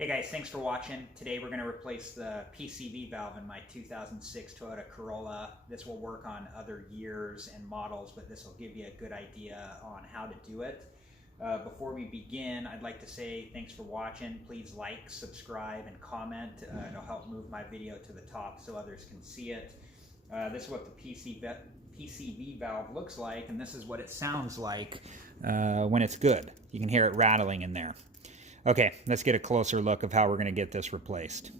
Hey guys, thanks for watching. Today we're going to replace the PCV valve in my 2006 Toyota Corolla. This will work on other years and models, but this will give you a good idea on how to do it. Before we begin, I'd like to say thanks for watching. Please like, subscribe, and comment. It'll help move my video to the top so others can see it. This is what the PCV valve looks like, and this is what it sounds like when it's good. You can hear it rattling in there. Okay, let's get a closer look of how we're going to get this replaced.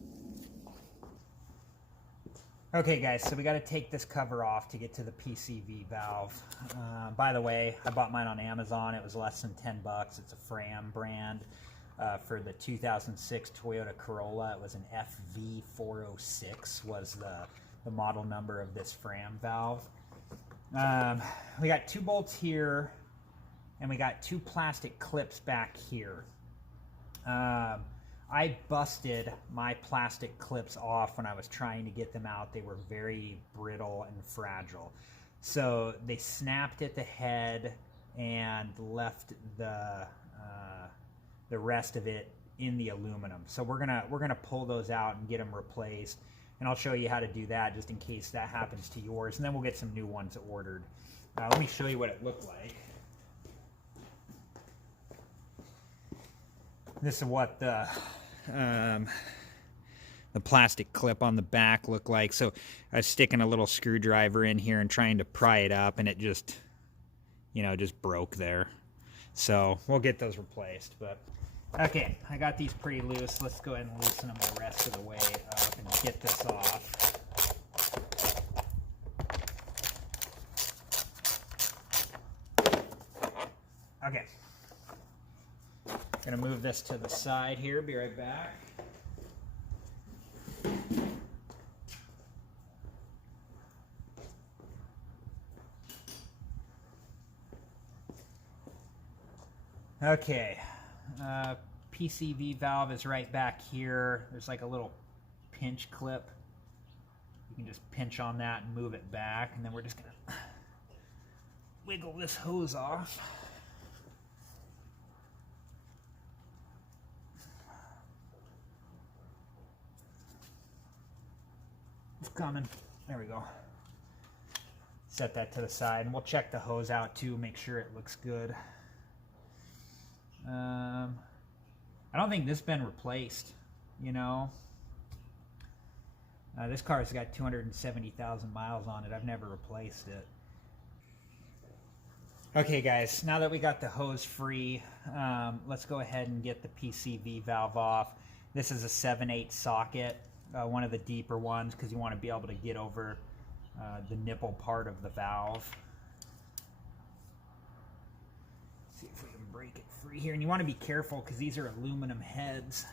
Okay guys, so we got to take this cover off to get to the PCV valve. By the way, I bought mine on Amazon. It was less than 10 bucks. It's a Fram brand for the 2006 Toyota Corolla. It was an FV406 was the model number of this Fram valve. We got 2 bolts here, and we got 2 plastic clips back here. I busted my plastic clips off when I was trying to get them out. They were very brittle and fragile. So they snapped at the head and left the rest of it in the aluminum. So we're gonna pull those out and get them replaced. And I'll show you how to do that just in case that happens to yours. And then we'll get some new ones ordered. Let me show you what it looked like. This is what the plastic clip on the back looked like. So I was sticking a little screwdriver in here and trying to pry it up, and it just, just broke there. So we'll get those replaced. But okay, I got these pretty loose. Let's go ahead and loosen them the rest of the way up and get this off. Okay. Gonna move this to the side here, be right back. Okay, PCV valve is right back here. There's like a little pinch clip. You can just pinch on that and move it back, and then we're just gonna wiggle this hose off. It's coming. There we go. Set that to the side, and we'll check the hose out too, make sure it looks good. I don't think this has been replaced, this car's got 270,000 miles on it. I've never replaced it. Okay guys, now that we got the hose free, let's go ahead and get the PCV valve off. This is a 7/8 socket. One of the deeper ones, because you want to be able to get over the nipple part of the valve. See if we can break it free here. And you want to be careful because these are aluminum heads.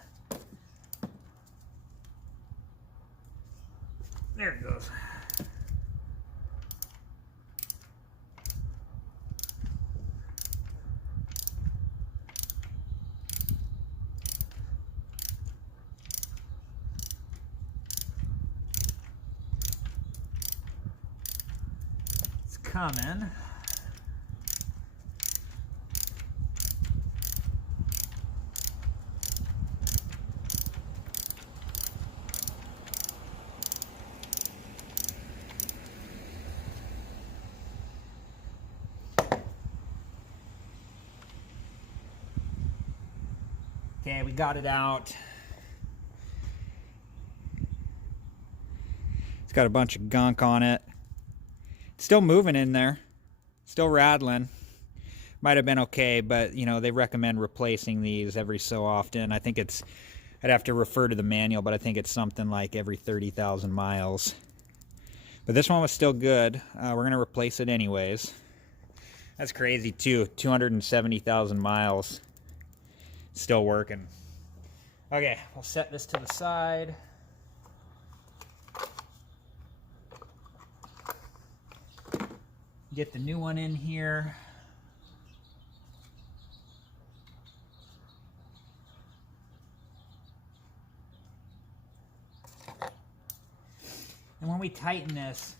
There it goes. Coming. Okay, we got it out. It's got a bunch of gunk on it. Still moving in there, still rattling. Might have been okay, but they recommend replacing these every so often. I think I'd have to refer to the manual, but I think it's something like every 30,000 miles. But this one was still good. We're gonna replace it anyways. That's crazy too, 270,000 miles, still working. Okay, we'll set this to the side. Get the new one in here. And when we tighten this,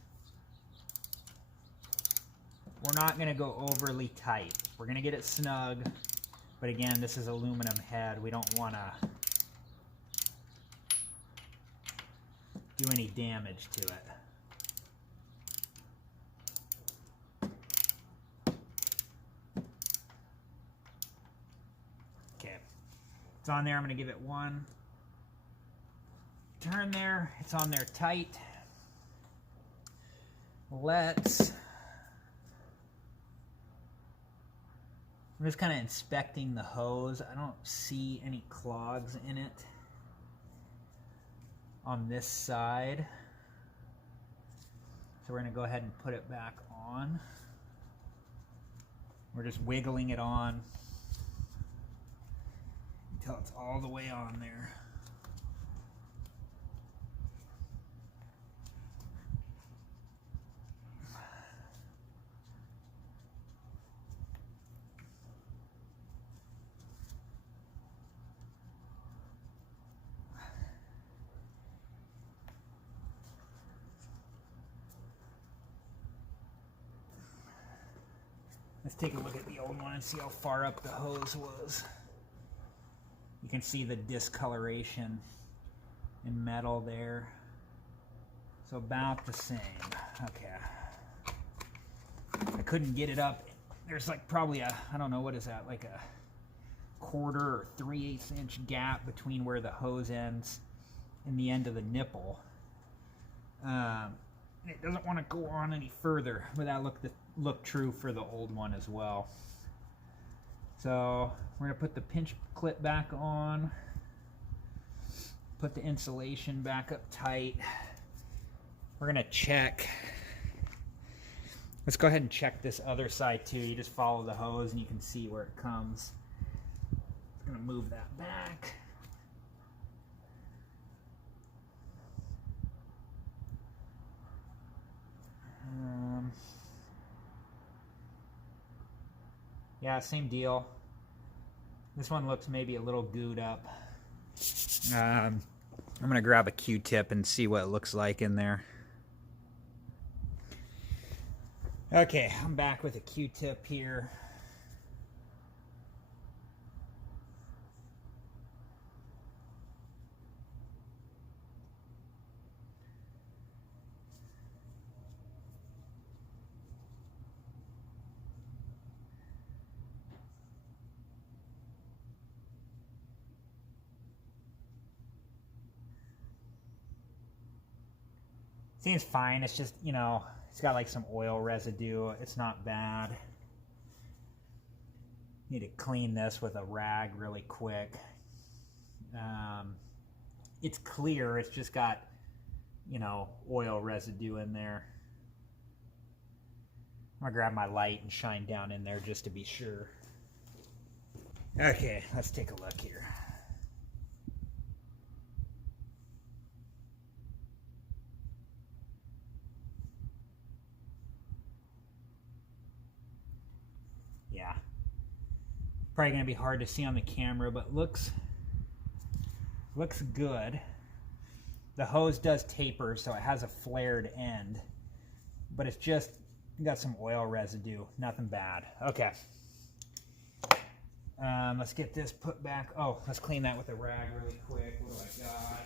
we're not going to go overly tight. We're going to get it snug, but again, this is aluminum head. We don't want to do any damage to it. Okay, it's on there. I'm going to give it one turn there. It's on there tight. I'm just kind of inspecting the hose. I don't see any clogs in it on this side. So we're going to go ahead and put it back on. We're just wiggling it on until it's all the way on there. Let's take a look at the old one and see how far up the hose was. You can see the discoloration in metal there. So about the same. Okay. I couldn't get it up. There's like probably a, I don't know, what is that, like a 1/4 or 3/8 inch gap between where the hose ends and the end of the nipple. It doesn't want to go on any further, but that looked true for the old one as well. So we're going to put the pinch clip back on, put the insulation back up tight. We're going to check. Let's go ahead and check this other side too. You just follow the hose and you can see where it comes. I'm going to move that back. Yeah, same deal. This one looks maybe a little gooed up. I'm going to grab a Q-tip and see what it looks like in there. Okay, I'm back with a Q-tip here. Seems fine. It's just, you know, it's got like some oil residue. It's not bad. Need to clean this with a rag really quick. It's clear. It's just got, you know, oil residue in there. I'm gonna grab my light and shine down in there just to be sure. Okay, let's take a look here. Yeah, probably gonna be hard to see on the camera, but looks good. The hose does taper, so it has a flared end, but it's just got some oil residue. Nothing bad. Okay. Let's get this put back. Oh, let's clean that with a rag really quick. What do I got?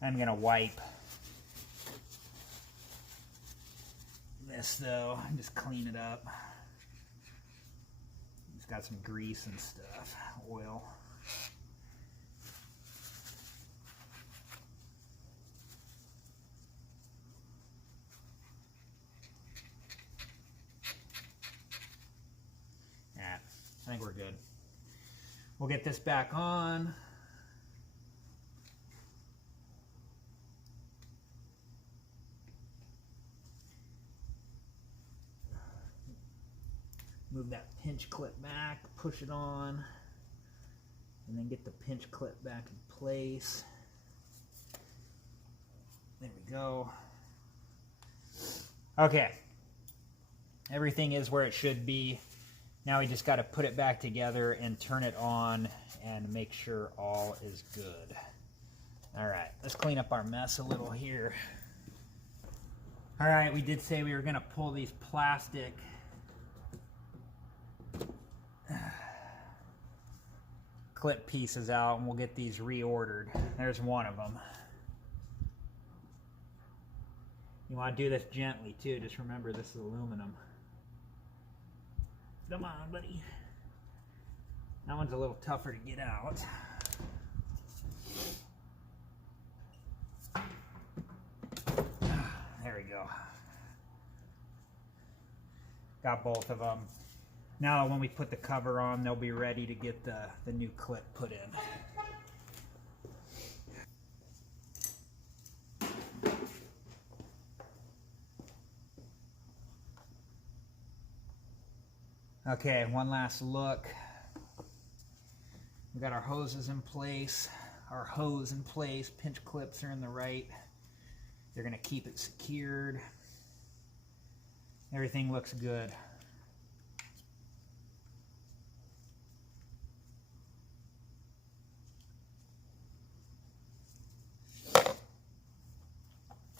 I'm gonna wipe this though and just clean it up. It's got some grease and stuff, oil. Yeah, I think we're good. We'll get this back on. Move that pinch clip back, push it on, and then get the pinch clip back in place. There we go. Okay. Everything is where it should be. Now we just got to put it back together and turn it on and make sure all is good. All right, let's clean up our mess a little here. All right, we did say we were going to pull these plastic clip pieces out and we'll get these reordered. There's one of them. You want to do this gently too. Just remember this is aluminum. Come on, buddy. That one's a little tougher to get out. There we go. Got both of them. Now when we put the cover on, they'll be ready to get the new clip put in. Okay, one last look. We got our hoses in place, our hose in place, pinch clips are in the right. They're gonna keep it secured. Everything looks good. You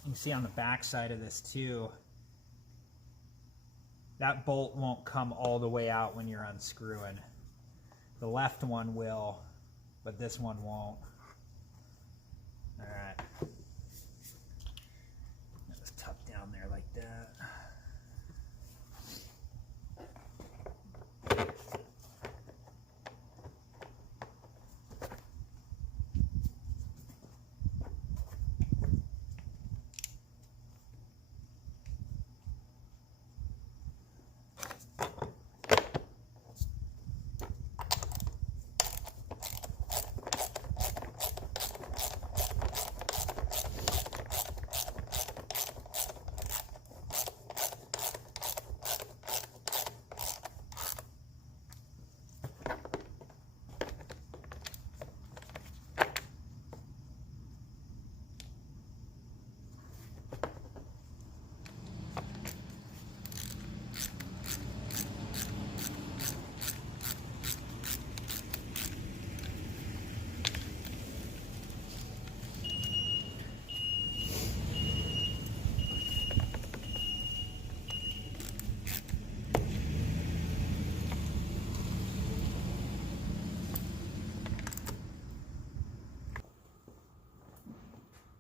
can see on the back side of this too, that bolt won't come all the way out when you're unscrewing. The left one will, but this one won't. All right. Just tuck down there like that.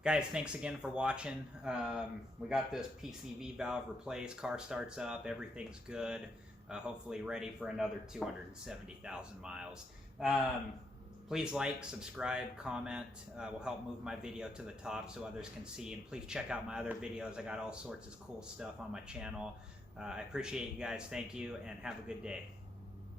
Guys, thanks again for watching. We got this PCV valve replaced, car starts up, everything's good. Hopefully ready for another 270,000 miles. Please like, subscribe, comment. Will help move my video to the top so others can see. And please check out my other videos. I got all sorts of cool stuff on my channel. I appreciate you guys. Thank you, and have a good day.